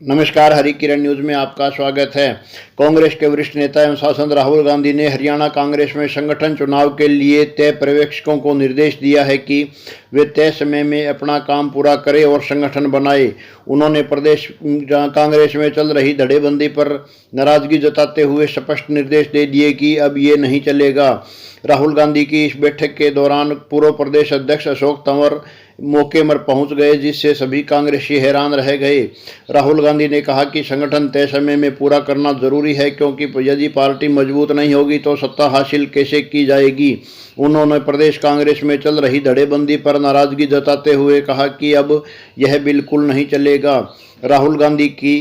नमस्कार, हरी किरण न्यूज में आपका स्वागत है। कांग्रेस के वरिष्ठ नेता एवं सांसद राहुल गांधी ने हरियाणा कांग्रेस में संगठन चुनाव के लिए तय पर्यवेक्षकों को निर्देश दिया है कि वे तय समय में अपना काम पूरा करें और संगठन बनाए। उन्होंने प्रदेश कांग्रेस में चल रही धड़ेबंदी पर नाराजगी जताते हुए स्पष्ट निर्देश दे दिए कि अब ये नहीं चलेगा। राहुल गांधी की इस बैठक के दौरान पूर्व प्रदेश अध्यक्ष अशोक तंवर मौके पर पहुंच गए, जिससे सभी कांग्रेसी हैरान रह गए। राहुल गांधी ने कहा कि संगठन तय समय में पूरा करना जरूरी है, क्योंकि यदि पार्टी मजबूत नहीं होगी तो सत्ता हासिल कैसे की जाएगी। उन्होंने प्रदेश कांग्रेस में चल रही धड़ेबंदी पर नाराजगी जताते हुए कहा कि अब यह बिल्कुल नहीं चलेगा। राहुल गांधी की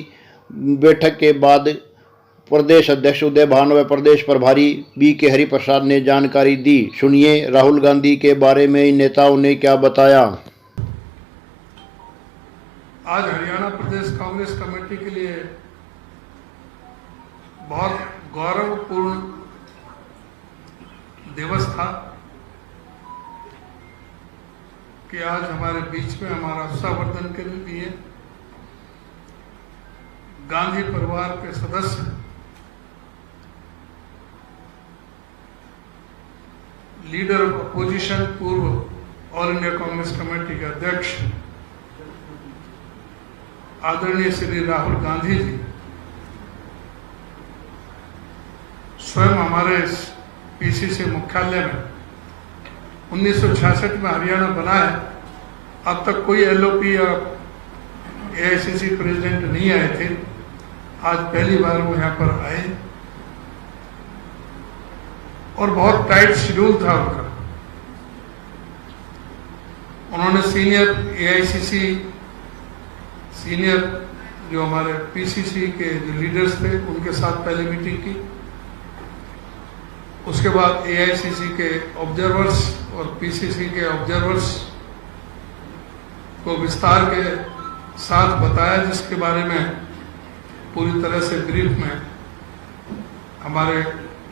बैठक के बाद प्रदेश अध्यक्ष उदय भान व प्रदेश प्रभारी बी.के. हरिप्रसाद ने जानकारी दी। सुनिए राहुल गांधी के बारे में इन नेताओं ने क्या बताया। आज हरियाणा प्रदेश कांग्रेस कमेटी के लिए बहुत गौरवपूर्ण दिवस था कि आज हमारे बीच में हमारा उत्साहवर्धन के लिए गांधी परिवार के सदस्य लीडर ऑफ अपोजिशन, पूर्व ऑल इंडिया कांग्रेस कमेटी के अध्यक्ष आदरणीय श्री राहुल गांधी जी स्वयं हमारे पीसीसी मुख्यालय में 1966 में हरियाणा बना है। अब तक कोई एलओपी या एआईसीसी प्रेसिडेंट नहीं आए थे। आज पहली बार वो यहाँ पर आए और बहुत टाइट शेड्यूल था उनका। उन्होंने सीनियर एआईसीसी, सीनियर जो हमारे पीसीसी के जो लीडर्स थे उनके साथ पहले मीटिंग की। उसके बाद एआईसीसी के ऑब्जर्वर्स और पीसीसी के ऑब्जर्वर्स को विस्तार के साथ बताया, जिसके बारे में पूरी तरह से ब्रीफ में हमारे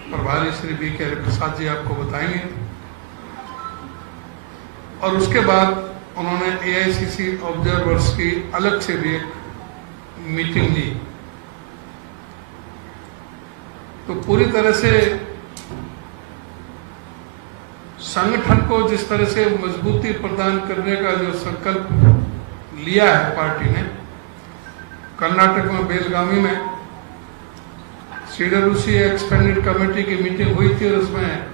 प्रभारी श्री बी.के. हरिप्रसाद जी आपको बताएंगे। और उसके बाद उन्होंने एआईसीसी ऑब्जर्वर्स की अलग से भी एक मीटिंग ली। तो पूरी तरह से संगठन को जिस तरह से मजबूती प्रदान करने का जो संकल्प लिया है पार्टी ने, कर्नाटक में बेलगावी में सीडब्ल्यूसी एक्सपेंडेड कमेटी की मीटिंग हुई थी और उसमें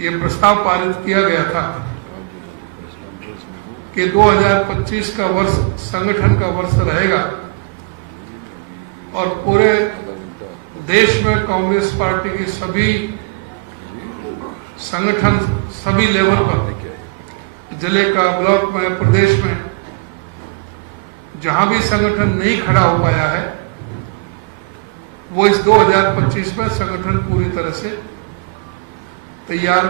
ये प्रस्ताव पारित किया गया था कि 2025 का वर्ष संगठन का वर्ष रहेगा और पूरे देश में कांग्रेस पार्टी की सभी संगठन सभी लेवल पर, जिले का, ब्लॉक में, प्रदेश में, जहां भी संगठन नहीं खड़ा हो पाया है, वो इस 2025 में संगठन पूरी तरह से तैयार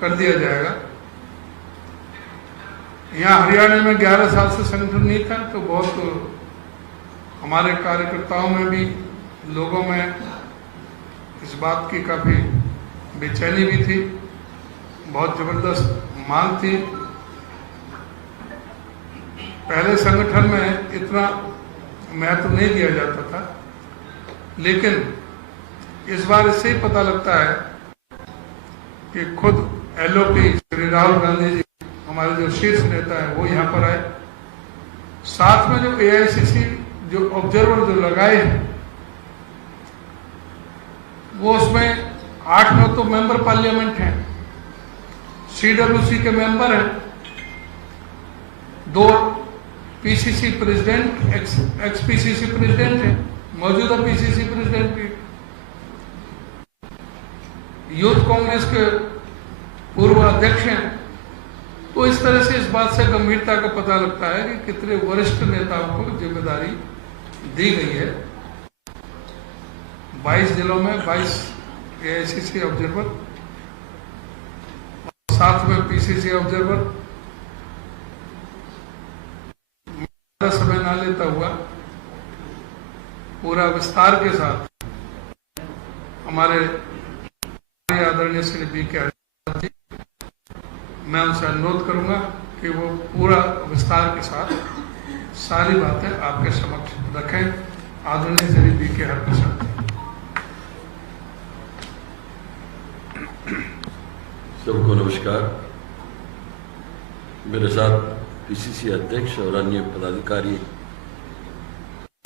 कर दिया जाएगा। यहाँ हरियाणा में 11 साल से संगठन नहीं था, तो बहुत हमारे कार्यकर्ताओं में भी, लोगों में इस बात की काफी बेचैनी भी थी, बहुत जबरदस्त मांग थी। पहले संगठन में इतना महत्व नहीं दिया जाता था, लेकिन इस बार इससे ही पता लगता है कि खुद एलओपी श्री राहुल गांधी जी, हमारे जो शीर्ष नेता है, वो यहाँ पर आए। साथ में जो एआईसीसी जो ऑब्जर्वर जो लगाए हैं, वो उसमें 8-9 तो मेंबर पार्लियामेंट हैं, सीडब्ल्यूसी के मेंबर हैं, 2 PCC president, x PCC president हैं, मौजूदा पीसीसी प्रेसिडेंट भी, यूथ कांग्रेस के पूर्व अध्यक्ष हैं। तो इस तरह से इस बात से गंभीरता का पता लगता है कि कितने वरिष्ठ नेताओं को जिम्मेदारी दी गई है। 22 जिलों में 22 एआईसीसी ऑब्जर्वर, साथ में पीसीसी ऑब्जर्वर, समय ना लेता हुआ पूरा विस्तार के साथ हमारे आदरणीय श्री बी.के. हरिप्रसाद जी, मैं उनसे अनुरोध करूंगा कि वो पूरा विस्तार के साथ सारी बातें आपके समक्ष रखें। आदरणीय श्री BK हरप्रसाद। सबको नमस्कार। मेरे साथ PCC अध्यक्ष और अन्य पदाधिकारी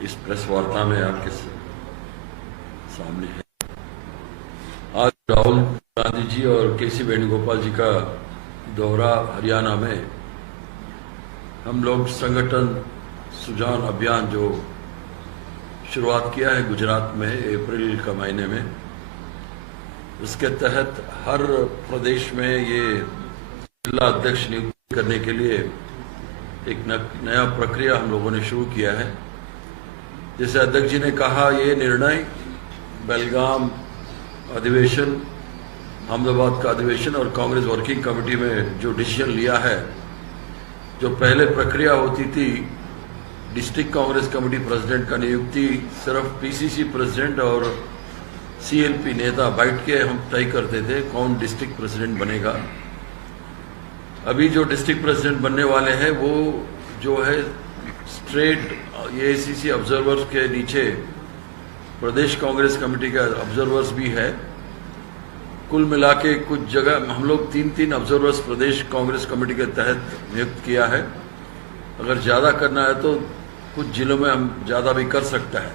इस प्रेस वार्ता में आपके सामने हैं। आज राहुल गांधी जी और KC वेणुगोपाल जी का दौरा हरियाणा में, हम लोग संगठन सुजान अभियान जो शुरुआत किया है गुजरात में अप्रैल का महीने में, उसके तहत हर प्रदेश में ये जिला अध्यक्ष नियुक्त करने के लिए एक नया प्रक्रिया हम लोगों ने शुरू किया है। जैसे अध्यक्ष जी ने कहा, ये निर्णय बेलगाम अधिवेशन, अहमदाबाद का अधिवेशन और कांग्रेस वर्किंग कमेटी में जो डिसीजन लिया है, जो पहले प्रक्रिया होती थी डिस्ट्रिक्ट कांग्रेस कमेटी प्रेसिडेंट का नियुक्ति सिर्फ PCC प्रेसिडेंट और CLP नेता बैठ के हम तय करते थे कौन डिस्ट्रिक्ट प्रेसिडेंट बनेगा। अभी जो डिस्ट्रिक्ट प्रेसिडेंट बनने वाले हैं वो जो है स्ट्रेट AICC ऑब्जर्वर्स के नीचे प्रदेश कांग्रेस कमेटी का ऑब्जर्वर्स भी है। कुल मिला के कुछ जगह हम लोग 3-3 ऑब्जर्वर्स प्रदेश कांग्रेस कमेटी के तहत नियुक्त किया है। अगर ज्यादा करना है तो कुछ जिलों में हम ज्यादा भी कर सकता है।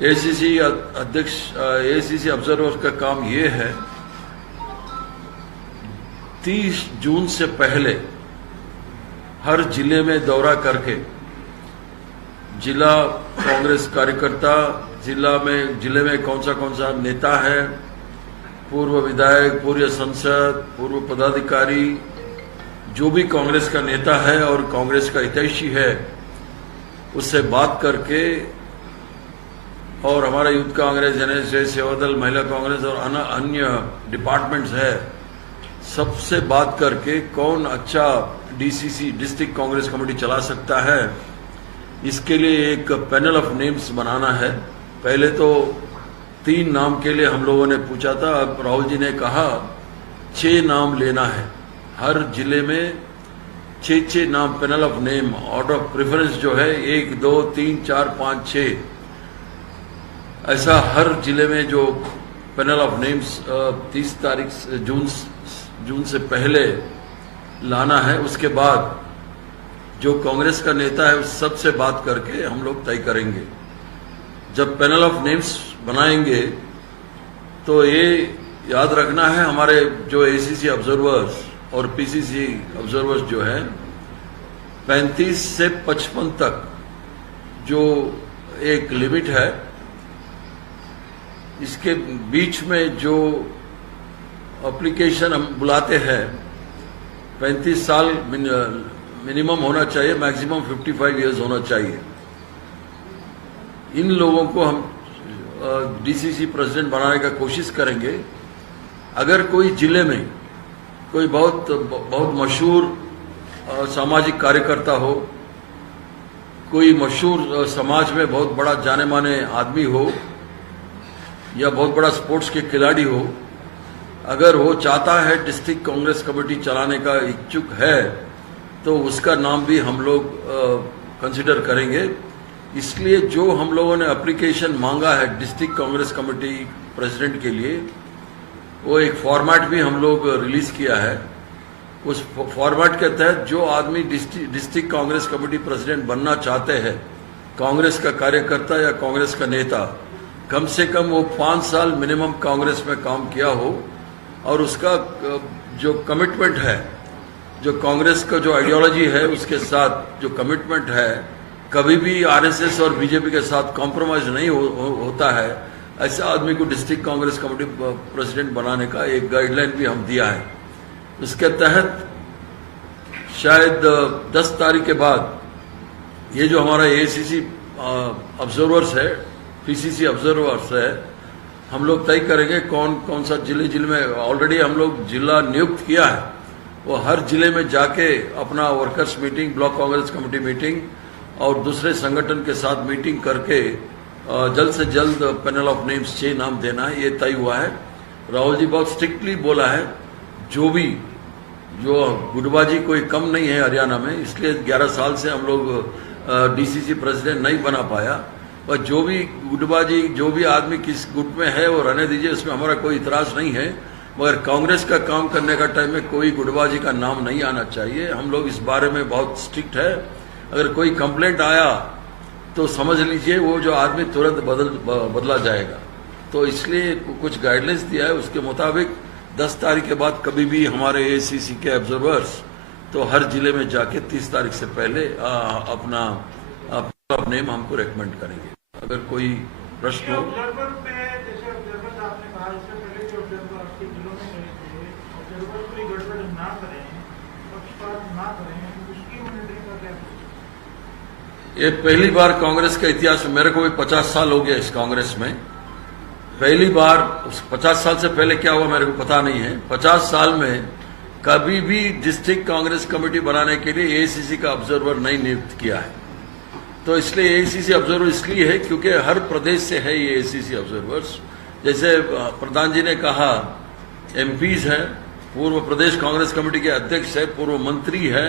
AICC अध्यक्ष AICC ऑब्जर्वर का काम ये है 30 जून से पहले हर जिले में दौरा करके जिला कांग्रेस कार्यकर्ता, जिले में कौन सा नेता है, पूर्व विधायक, पूर्व संसद, पूर्व पदाधिकारी, जो भी कांग्रेस का नेता है और कांग्रेस का हितैषी है, उससे बात करके, और हमारा यूथ कांग्रेस, NSS, सेवादल, महिला कांग्रेस और अन्य डिपार्टमेंट्स है, सबसे बात करके कौन अच्छा DCC डिस्ट्रिक्ट कांग्रेस कमेटी चला सकता है, इसके लिए एक पैनल ऑफ नेम्स बनाना है। पहले तो 3 नाम के लिए हम लोगों ने पूछा था, अब राहुल जी ने कहा 6 नाम लेना है। हर जिले में 6 नाम, panel of name, out of preference जो है 1, 2, 3, 4, 5, 6, ऐसा हर जिले में जो पैनल ऑफ नेम्स 30 तारीख जून से पहले लाना है। उसके बाद जो कांग्रेस का नेता है उस सबसे बात करके हम लोग तय करेंगे। जब पैनल ऑफ नेम्स बनाएंगे तो ये याद रखना है, हमारे जो AICC ऑब्जर्वर्स और PCC ऑब्जर्वर्स जो है 35 से 55 तक जो एक लिमिट है, इसके बीच में जो एप्लीकेशन हम बुलाते हैं 35 साल मिनिमम होना चाहिए, मैक्सिमम 55 इयर्स होना चाहिए। इन लोगों को हम DCC प्रेसिडेंट बनाने का कोशिश करेंगे। अगर कोई जिले में कोई बहुत मशहूर सामाजिक कार्यकर्ता हो, कोई मशहूर समाज में बहुत बड़ा जाने माने आदमी हो, या बहुत बड़ा स्पोर्ट्स के खिलाड़ी हो, अगर वो चाहता है डिस्ट्रिक्ट कांग्रेस कमेटी चलाने का इच्छुक है तो उसका नाम भी हम लोग कंसिडर करेंगे। इसलिए जो हम लोगों ने एप्लीकेशन मांगा है डिस्ट्रिक्ट कांग्रेस कमेटी प्रेसिडेंट के लिए, वो एक फॉर्मेट भी हम लोग रिलीज किया है। उस फॉर्मेट के तहत जो आदमी डिस्ट्रिक्ट कांग्रेस कमेटी प्रेसिडेंट बनना चाहते हैं, कांग्रेस का कार्यकर्ता या कांग्रेस का नेता, कम से कम वो 5 साल मिनिमम कांग्रेस में काम किया हो और उसका जो कमिटमेंट है, जो कांग्रेस का जो आइडियोलॉजी है उसके साथ जो कमिटमेंट है, कभी भी RSS और BJP के साथ कॉम्प्रोमाइज नहीं होता है, ऐसे आदमी को डिस्ट्रिक्ट कांग्रेस कमेटी प्रेसिडेंट बनाने का एक गाइडलाइन भी हम दिया है। उसके तहत शायद 10 तारीख के बाद ये जो हमारा AICC ऑब्जर्वर्स है, PCC ऑब्जर्वर्स है, हम लोग तय करेंगे कौन सा जिले में ऑलरेडी हम लोग जिला नियुक्त किया है, वो हर जिले में जाके अपना workers meeting, block Congress committee meeting और दूसरे संगठन के साथ मीटिंग करके जल्द से जल्द पैनल ऑफ नेम्स 6 नाम देना है, ये तय हुआ है। राहुल जी बहुत स्ट्रिक्टली बोला है, जो भी जो गुटबाजी कोई कम नहीं है हरियाणा में, इसलिए 11 साल से हम लोग डीसीसी प्रेसिडेंट नहीं बना पाया। और जो भी गुटबाजी, जो भी आदमी किस गुट में है वो रहने दीजिए, उसमें हमारा कोई इतराज नहीं है। मगर कांग्रेस का काम करने का टाइम में कोई गुटबाजी का नाम नहीं आना चाहिए। हम लोग इस बारे में बहुत स्ट्रिक्ट है। अगर कोई कंप्लेंट आया तो समझ लीजिए वो जो आदमी तुरंत बदला जाएगा। तो इसलिए कुछ गाइडलाइंस दिया है, उसके मुताबिक 10 तारीख के बाद कभी भी हमारे एसीसी के ऑब्जर्वर्स तो हर जिले में जाके 30 तारीख से पहले अपना नेम हमको रेकमेंड करेंगे। अगर कोई प्रश्न हो। ऑब्जर्वर पे जैसे ऑब्जर्वर आपने कहा, इससे पहले जो ऑब्जर्वर आपके जिलों में गए थे, ऑब्जर्वर कोई गड़बड़ ना करें, पक्षपात ना करें, उसकी मॉनिटरिंग का क्या? ये पहली बार कांग्रेस के इतिहास में, मेरे को भी 50 साल हो गया इस कांग्रेस में, पहली बार। 50 साल से पहले क्या हुआ मेरे को पता नहीं है। 50 साल में कभी भी डिस्ट्रिक्ट कांग्रेस कमेटी बनाने के लिए एआईसीसी का ऑब्जर्वर नहीं नियुक्त किया है। तो इसलिए एआईसीसी ऑब्जर्वर इसलिए है क्योंकि हर प्रदेश से है ये एआईसीसी ऑब्जर्वर्स। जैसे प्रधान जी ने कहा, एमपीज है, पूर्व प्रदेश कांग्रेस कमेटी के अध्यक्ष है, पूर्व मंत्री है,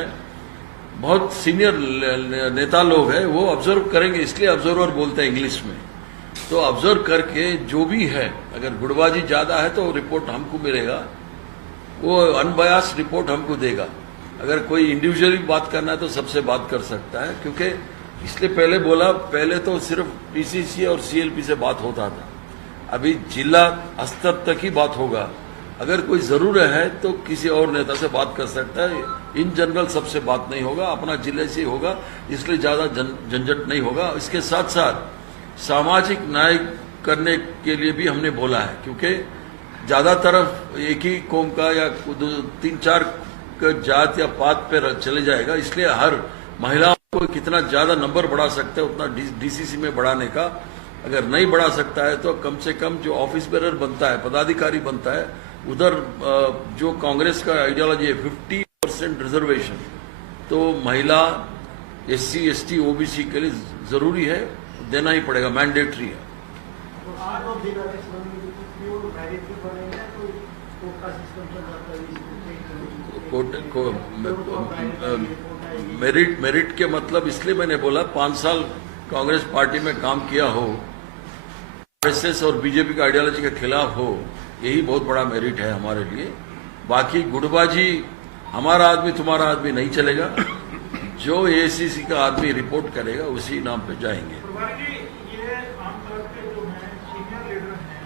बहुत सीनियर नेता लोग हैं, वो ऑब्जर्व करेंगे। इसलिए ऑब्जर्वर बोलते हैं इंग्लिश में। तो ऑब्जर्व करके जो भी है, अगर गुटबाजी ज्यादा है तो रिपोर्ट हमको मिलेगा, वो अनबयास रिपोर्ट हमको देगा। अगर कोई इंडिविजुअली बात करना है तो सबसे बात कर सकता है, क्योंकि इसलिए पहले बोला, पहले तो सिर्फ पीसीसी और सीएलपी से बात होता था, अभी जिला स्तर तक ही बात होगा। अगर कोई जरूरत है तो किसी और नेता से बात कर सकता है। इन जनरल सबसे बात नहीं होगा, अपना जिले से ही होगा, इसलिए ज्यादा झंझट नहीं होगा। इसके साथ साथ सामाजिक न्याय करने के लिए भी हमने बोला है, क्योंकि ज्यादा तरफ एक ही कौम का या 3-4 जात या पात पे चले जाएगा। इसलिए हर महिलाओं को कितना ज्यादा नंबर बढ़ा सकते हैं उतना डीसीसी में बढ़ाने का। अगर नहीं बढ़ा सकता है तो कम से कम जो ऑफिस बेरर बनता है, पदाधिकारी बनता है, उधर जो कांग्रेस का आइडियोलॉजी है 50% रिजर्वेशन, तो महिला, एससी, एसटी, ओबीसी के लिए जरूरी है, देना ही पड़ेगा, मैंडेटरी है। मेरिट के मतलब इसलिए मैंने बोला, 5 साल कांग्रेस पार्टी में काम किया हो, आरएसएस और बीजेपी का आइडियोलॉजी के खिलाफ हो, यही बहुत बड़ा मेरिट है हमारे लिए। बाकी गुटबाजी हमारा आदमी तुम्हारा आदमी नहीं चलेगा। जो एआईसीसी का आदमी रिपोर्ट करेगा उसी नाम पे जाएंगे। ये आमतौर पे जो है सीनियर लीडर हैं,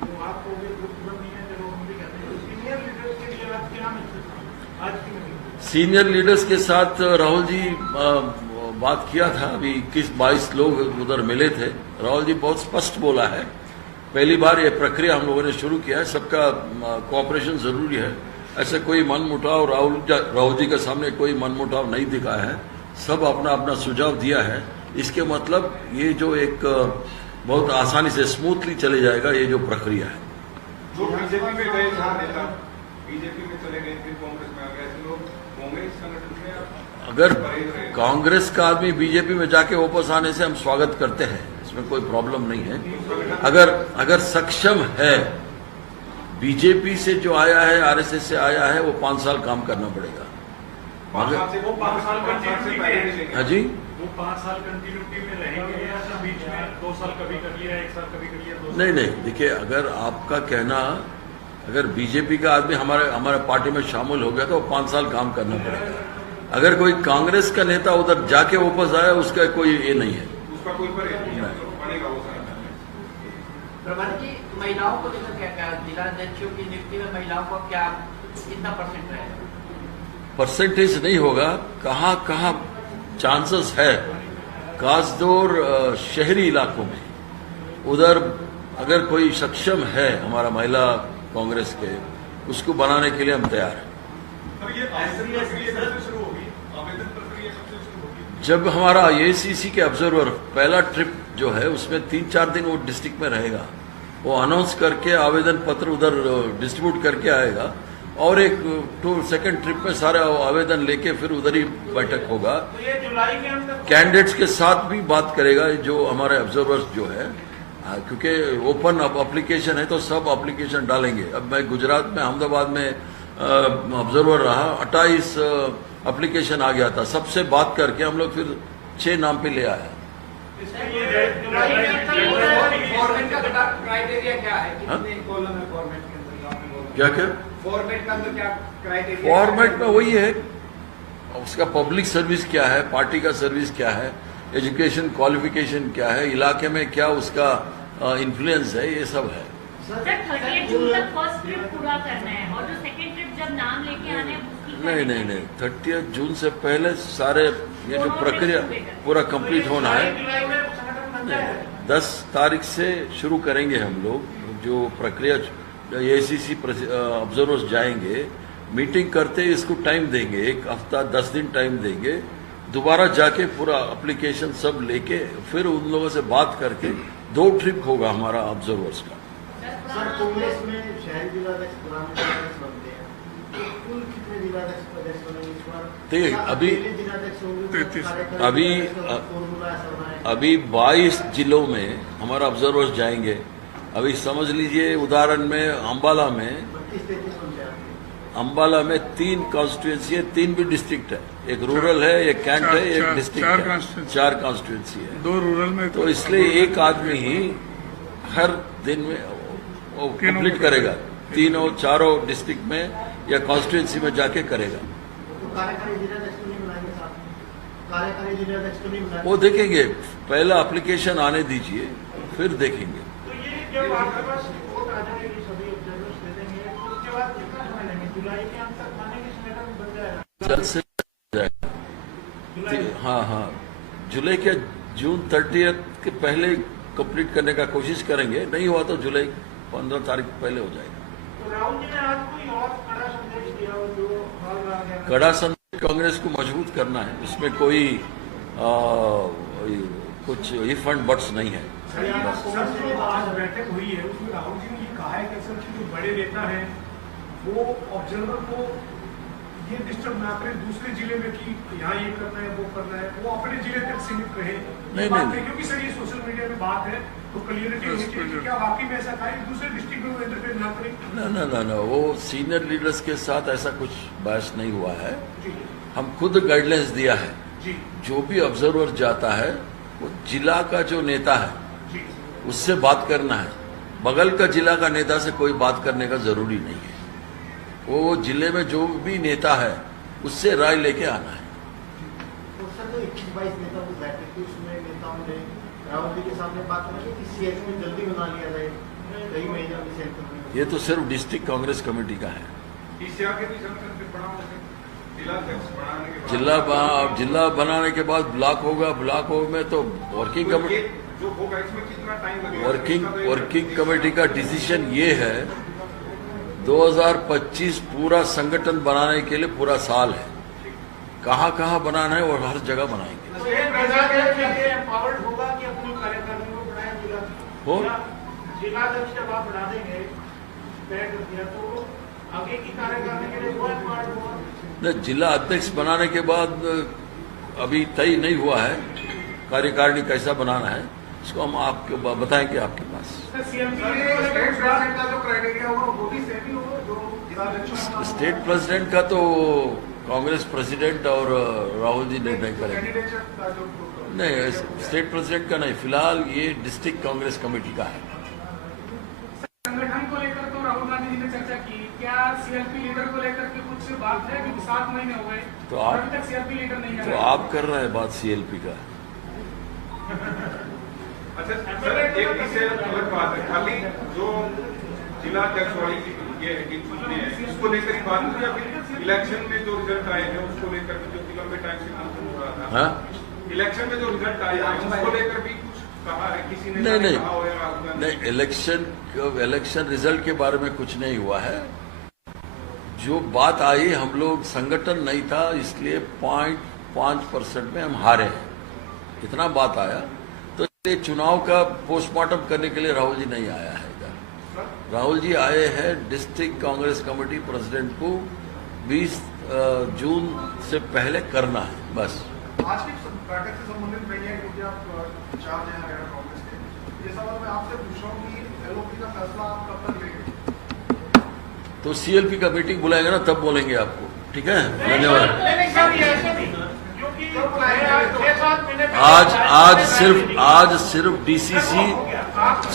तो आपको भी ग्रुप नहीं है, चलो हम भी कहते हैं सीनियर लीडर्स के लिए आज क्या मैसेज है आज की मीटिंग? सीनियर लीडर्स के साथ राहुल जी बात किया था, अभी 21-22 लोग उधर मिले थे। राहुल जी बहुत स्पष्ट बोला है, पहली बार ये प्रक्रिया हम लोगों ने शुरू किया है, सबका कोऑपरेशन जरूरी है। ऐसे कोई मनमुटाव राहुल जी के सामने कोई मनमुटाव नहीं दिखा है, सब अपना अपना सुझाव दिया है। इसके मतलब ये जो एक बहुत आसानी से स्मूथली चले जाएगा ये जो प्रक्रिया है। जो बीजेपी में गए नेता, बीजेपी में चले गए, फिर कांग्रेस में आ गए, ऐसे लोग कांग्रेस संगठन में अगर कांग्रेस का आदमी बीजेपी में जाके वापस आने से हम स्वागत करते हैं, इसमें कोई प्रॉब्लम नहीं है। अगर सक्षम है, बीजेपी से जो आया है, आरएसएस से आया है, वो 5 साल काम करना पड़ेगा। वो 5 साल कंटिन्यूटी हाँ जी, वो 5 साल कंटिन्यूटी में रहेंगे या बीच में 2 साल कभी कर लिया, 1 साल कभी कर लिया, 2 साल? नहीं, देखिए, अगर आपका कहना, अगर बीजेपी का आदमी हमारे पार्टी में शामिल हो गया तो 5 साल काम करना पड़ेगा। अगर कोई कांग्रेस का नेता उधर जाके वापस आया, उसका कोई ये नहीं है, उसका कोई पड़ेगा वो सारा। प्रभात जी, महिलाओं को लेकर क्या जिला अध्यक्षों की नियुक्ति में महिलाओं को क्या कितना परसेंट रहेगा? परसेंटेज नहीं होगा, कहाँ चांसेस है, खासतौर शहरी इलाकों में, उधर अगर कोई सक्षम है हमारा महिला कांग्रेस के, उसको बनाने के लिए हम तैयार हैं। जब हमारा एआईसीसी के ऑब्जर्वर पहला ट्रिप जो है उसमें 3-4 दिन वो डिस्ट्रिक्ट में रहेगा, वो अनाउंस करके आवेदन पत्र उधर डिस्ट्रीब्यूट करके आएगा, और एक सेकंड ट्रिप में सारे आवेदन लेके फिर उधर ही बैठक होगा। तो ये जुलाई के अंत तक कैंडिडेट्स के साथ भी बात करेगा जो हमारे ऑब्जर्वर्स जो है, क्योंकि ओपन एप्लीकेशन है तो सब एप्लीकेशन डालेंगे। अब मैं गुजरात में, अहमदाबाद में ऑब्जर्वर रहा, 28 एप्लीकेशन आ गया था। सबसे बात करके हम लोग फिर 6 नाम पे ले आया। फॉर्मेट का क्राइटेरिया क्या है? कितने कॉलम है फॉर्मेट के अंदर? क्या क्या फॉर्मेट का अंदर क्या क्राइटेरिया? फॉर्मेट में वही है, उसका पब्लिक सर्विस क्या है, पार्टी का सर्विस क्या है, एजुकेशन क्वालिफिकेशन क्या है, इलाके में क्या उसका इन्फ्लुएंस है, ये सब है। सर 30 जून तक फर्स्ट ट्रिप पूरा करना है और जो सेकंड ट्रिप जब नाम लेके आने हैं उसकी नहीं 30 जून से पहले सारे ये जो प्रक्रिया पूरा कंप्लीट होना है। 10 तारीख से शुरू करेंगे हम लोग जो प्रक्रिया। एसीसी ऑब्जर्वर्स जाएंगे, मीटिंग करते इसको टाइम देंगे, 1 हफ्ता 10 दिन टाइम देंगे, दोबारा जाके पूरा एप्लीकेशन सब लेके फिर उन लोगों से बात करके 2 ट्रिप होगा हमारा ऑब्जर्वर्स का। सर कांग्रेस में शहरी जिलाध्यक्ष पुराने जिलाध्यक्ष बनते हैं, तो कुल कितने जिलाध्यक्ष बनेंगे इस बार? अभी 22 जिलों में हमारा ऑब्जर्वर्स जाएंगे। अभी समझ लीजिए उदाहरण में अंबाला में 3 कॉन्स्टिट्यूएंसी है, 3 भी डिस्ट्रिक्ट है, एक रूरल है, एक कैंट है, एक डिस्ट्रिक्ट है, 4 कॉन्स्टिट्यूएंसी है। 2 रूरल में तो इसलिए एक आदमी ही हर दिन में वो कंप्लीट करेगा, 3 4 डिस्ट्रिक्ट में या कॉन्स्टिट्यूएंसी में जाके करेगा। तो कार्यकारी जिलाध्यक्ष को नहीं बनाएंगे साहब? कार्यकारी जिलाध्यक्ष को नहीं बनाएंगे? वो देखेंगे, पहला एप्लीकेशन आने दीजिए फिर देखेंगे। तो ये जब आपके पास रिपोर्ट आ जाएगी, सभी ऑब्जर्वर्स दे देंगे, तो उसके बाद कितना समय लेंगे? जुलाई के अंत तक मानेंगे संगठन बन जाएगा? जल्द से जाएगा। हाँ, जुलाई के जून 30 के पहले कंप्लीट करने का कोशिश करेंगे, नहीं हुआ तो जुलाई 15 तारीख पहले हो जाएगा। तो राहुल जी ने आज कोई और कड़ा संदेश दिया हो जो हाल रहा है? कड़ा संदेश कांग्रेस को मजबूत करना है, इसमें कोई कुछ इफ एंड बट्स नहीं है। आज बैठक हुई है, उसमें राहुल जी ने ये कहा है कि असल जो बड़े नेता हैं वो ऑब्जर्वर को ये डिस्टर्ब ना करें दूसरे जिले में कि यहाँ ये करना है वो करना है, वो अपने जिले तक सीमित रहे। नहीं। क्योंकि सर ये सोशल मीडिया में बात है तो क्लियरिटी होनी चाहिए, क्या वाकई में ऐसा था दूसरे डिस्ट्रिक्ट में वो इंटरफेयर ना करें? ना, वो सीनियर लीडर्स के साथ ऐसा कुछ बहस नहीं हुआ है। हम खुद गाइडलाइंस दिया है, जो भी ऑब्जर्वर जाता है वो जिला का जो नेता है उससे बात करना है, बगल का जिला का नेता से कोई बात करने का जरूरी नहीं है। वो जिले में जो भी नेता है उससे राय लेके आना है। तो सर जो 21-22 नेता की बैठक थी उसमें नेताओं ने राहुल जी के सामने बात की कि सीएच में जल्दी बना लिया जाए, कई महीनों में सेंटर में। ये तो सिर्फ डिस्ट्रिक्ट कांग्रेस कमेटी का है। DCR के भी संगठन पे पड़ा होगा, जिलाध्यक्ष बनाने के बाद जिला बनाने के बाद ब्लॉक होगा, ब्लॉक में तो वर्किंग कमेटी, जो होगा इसमें कितना टाइम लगेगा? वर्किंग कमेटी का डिसीजन ये है 2025 पूरा संगठन बनाने के लिए पूरा साल है, कहाँ बनाना है और हर जगह बनाएंगे। एम्पावर्ड होगा कि अपनी कार्यकारिणी को बनाए जिलाध्यक्ष जब आप बना देंगे बैठ दिया तो आगे की कार्यकारिणी के लिए वो एम्पावर्ड होगा? जिला अध्यक्ष बनाने के बाद अभी तय नहीं हुआ है कार्यकारिणी कैसा बनाना है, इसको हम आपको बताएंगे आपके पास। स्टेट प्रेसिडेंट का तो कांग्रेस प्रेसिडेंट और राहुल जी निर्णय करेंगे। नहीं, स्टेट प्रेसिडेंट का नहीं, फिलहाल ये डिस्ट्रिक्ट कांग्रेस कमेटी का है। संगठन को लेकर तो राहुल गांधी जी ने चर्चा की, क्या सीएलपी लीडर को लेकर के कुछ बात है? क्योंकि 7 महीने हो गए तो अभी तक सीएलपी लीडर नहीं है। तो आप कर रहे हैं बात सीएलपी का। अच्छा सर, एक इससे अलग बात है, खाली जो जिलाध्यक्ष वाली ये है कि चुनने हैं उसको लेकर ही बात हुई या फिर इलेक्शन में जो रिजल्ट आए हैं उसको लेकर भी, जो कि लंबे टाइम से कंसर्न हो रहा था? हाँ? इलेक्शन में जो रिजल्ट आए हैं उसको लेकर भी कुछ कहा है किसी ने? नहीं, कहा हो या राहुल गांधी? नहीं, इलेक्शन रिजल्ट के बारे में कुछ नहीं हुआ है। जो बात आई, हम लोग संगठन नहीं था इसलिए 0.5% में हम हारे हैं, इतना बात आया। तो ये चुनाव का पोस्टमार्टम करने के लिए राहुल जी नहीं आया है इधर। राहुल जी आए हैं डिस्ट्रिक्ट कांग्रेस कमेटी प्रेसिडेंट को 20 जून से पहले करना है, बस। आज की बैठक से संबंधित नहीं है क्योंकि आप चार्ज हैं हरियाणा कांग्रेस के। ये सवाल मैं आपसे पूछ रहा हूँ कि एलओपी का फैसला आप कब तक लेंगे? तो सीएलपी का मीटिंग बुलाएंगे ना, तब बोलेंगे आपको। ठीक है, धन्यवाद। आज सिर्फ डीसीसी,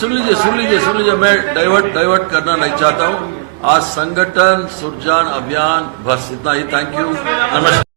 सुन लीजिए, मैं डाइवर्ट करना नहीं चाहता हूँ। आज संगठन सुरजान अभियान, बस इतना ही। थैंक यू, नमस्कार।